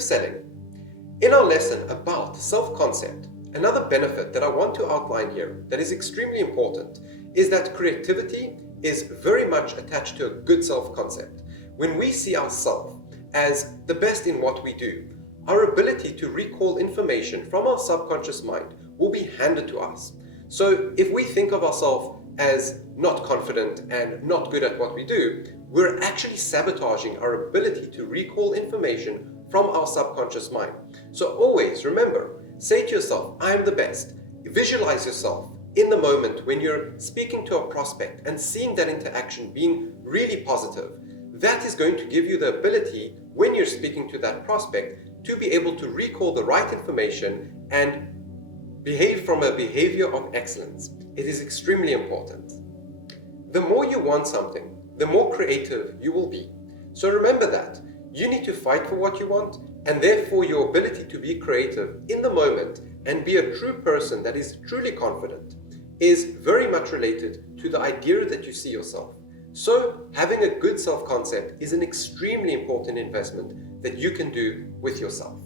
creative selling. In our lesson about self-concept, another benefit that I want to outline here that is extremely important is that creativity is very much attached to a good self-concept. When we see ourselves as the best in what we do, our ability to recall information from our subconscious mind will be handed to us. So if we think of ourselves as not confident and not good at what we do, we're actually sabotaging our ability to recall information from our subconscious mind. So always remember, say to yourself, I am the best. Visualize yourself in the moment when you're speaking to a prospect and seeing that interaction being really positive. That is going to give you the ability, when you're speaking to that prospect, to be able to recall the right information and behave from a behavior of excellence. It is extremely important. The more you want something, the more creative you will be. So remember that. You need to fight for what you want, and therefore your ability to be creative in the moment and be a true person that is truly confident is very much related to the idea that you see yourself. So having a good self-concept is an extremely important investment that you can do with yourself.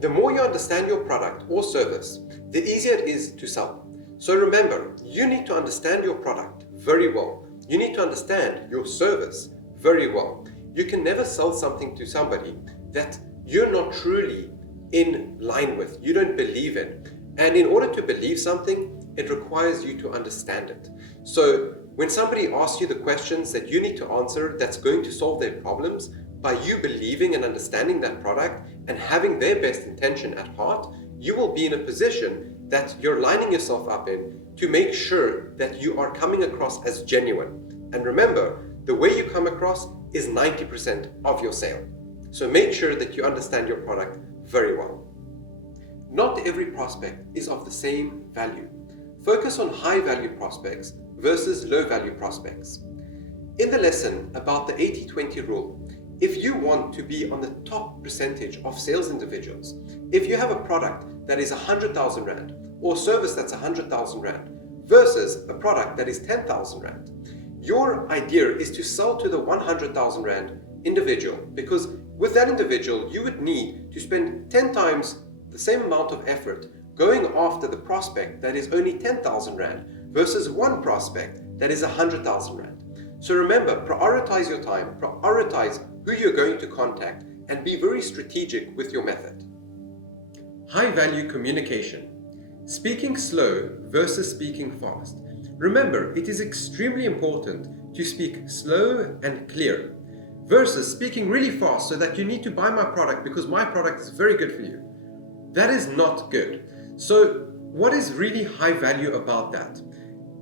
The more you understand your product or service, the easier it is to sell. So remember, you need to understand your product very well. You need to understand your service very well. You can never sell something to somebody that you're not truly in line with, you don't believe in. And in order to believe something, it requires you to understand it. So when somebody asks you the questions that you need to answer that's going to solve their problems, by you believing and understanding that product and having their best intention at heart, you will be in a position that you're lining yourself up in to make sure that you are coming across as genuine. And remember, the way you come across is 90% of your sale. So make sure that you understand your product very well. Not every prospect is of the same value. Focus on high value prospects versus low value prospects. In the lesson about the 80-20 rule, if you want to be on the top percentage of sales individuals, if you have a product that is 100,000 Rand or service that's 100,000 Rand versus a product that is 10,000 Rand, your idea is to sell to the 100,000 Rand individual, because with that individual, you would need to spend 10 times the same amount of effort going after the prospect that is only 10,000 Rand versus one prospect that is 100,000 Rand. So remember, prioritize your time, prioritize who you're going to contact, and be very strategic with your method. High value communication. Speaking slow versus speaking fast. Remember, it is extremely important to speak slow and clear versus speaking really fast so that you need to buy my product because my product is very good for you. That is not good. So what is really high value about that?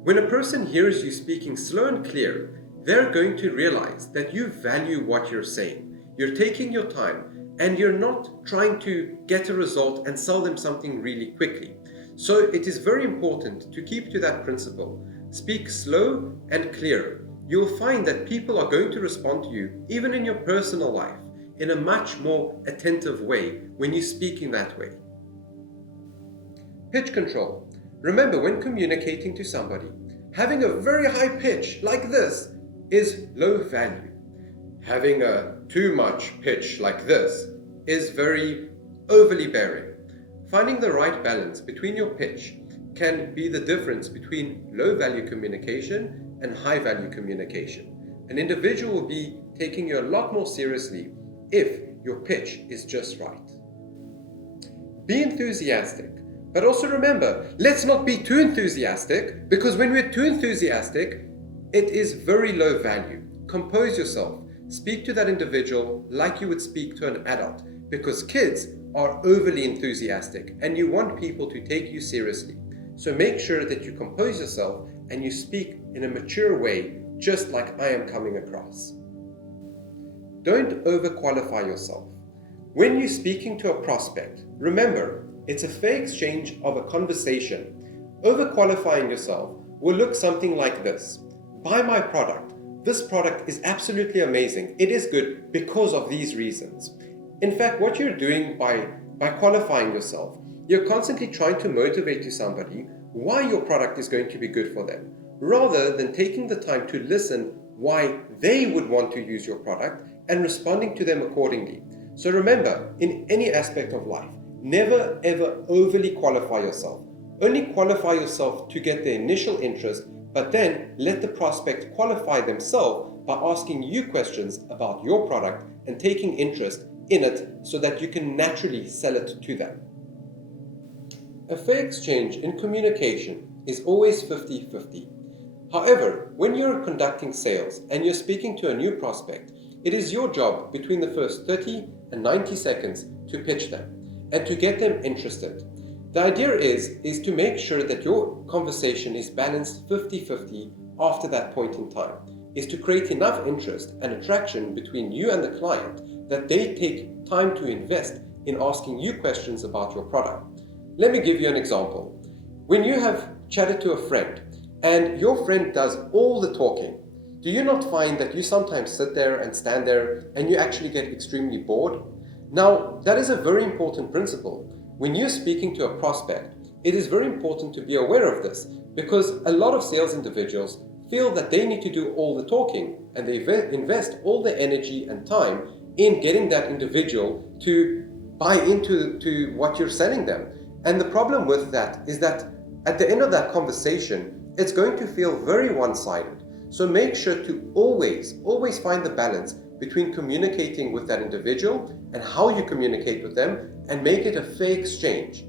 When a person hears you speaking slow and clear, they're going to realize that you value what you're saying. You're taking your time and you're not trying to get a result and sell them something really quickly. So it is very important to keep to that principle. Speak slow and clear. You'll find that people are going to respond to you, even in your personal life, in a much more attentive way when you speak in that way. Pitch control. Remember, when communicating to somebody, having a very high pitch like this is low value. Having a too much pitch like this is very overly bearing. Finding the right balance between your pitch can be the difference between low value communication and high value communication. An individual will be taking you a lot more seriously if your pitch is just right. Be enthusiastic, but also remember, let's not be too enthusiastic, because when we're too enthusiastic, it is very low value. Compose yourself. Speak to that individual like you would speak to an adult, because kids are overly enthusiastic and you want people to take you seriously. So make sure that you compose yourself and you speak in a mature way, just like I am coming across. Don't overqualify yourself. When you're speaking to a prospect, remember, it's a fair exchange of a conversation. Overqualifying yourself will look something like this. Buy my product. This product is absolutely amazing. It is good because of these reasons. In fact, what you're doing by qualifying yourself, you're constantly trying to motivate to somebody why your product is going to be good for them, rather than taking the time to listen why they would want to use your product and responding to them accordingly. So remember, in any aspect of life, never ever overly qualify yourself. Only qualify yourself to get the initial interest, but then let the prospect qualify themselves by asking you questions about your product and taking interest in it so that you can naturally sell it to them. A fair exchange in communication is always 50-50. However, when you're conducting sales and you're speaking to a new prospect, it is your job between the first 30 and 90 seconds to pitch them and to get them interested. The idea is to make sure that your conversation is balanced 50-50 after that point in time, is to create enough interest and attraction between you and the client that they take time to invest in asking you questions about your product. Let me give you an example. When you have chatted to a friend and your friend does all the talking, do you not find that you sometimes sit there and stand there and you actually get extremely bored? Now, that is a very important principle. When you're speaking to a prospect, it is very important to be aware of this because a lot of sales individuals feel that they need to do all the talking and they invest all their energy and time in getting that individual to buy into what you're selling them. And the problem with that is that at the end of that conversation, it's going to feel very one-sided. So make sure to always find the balance between communicating with that individual and how you communicate with them and make it a fair exchange.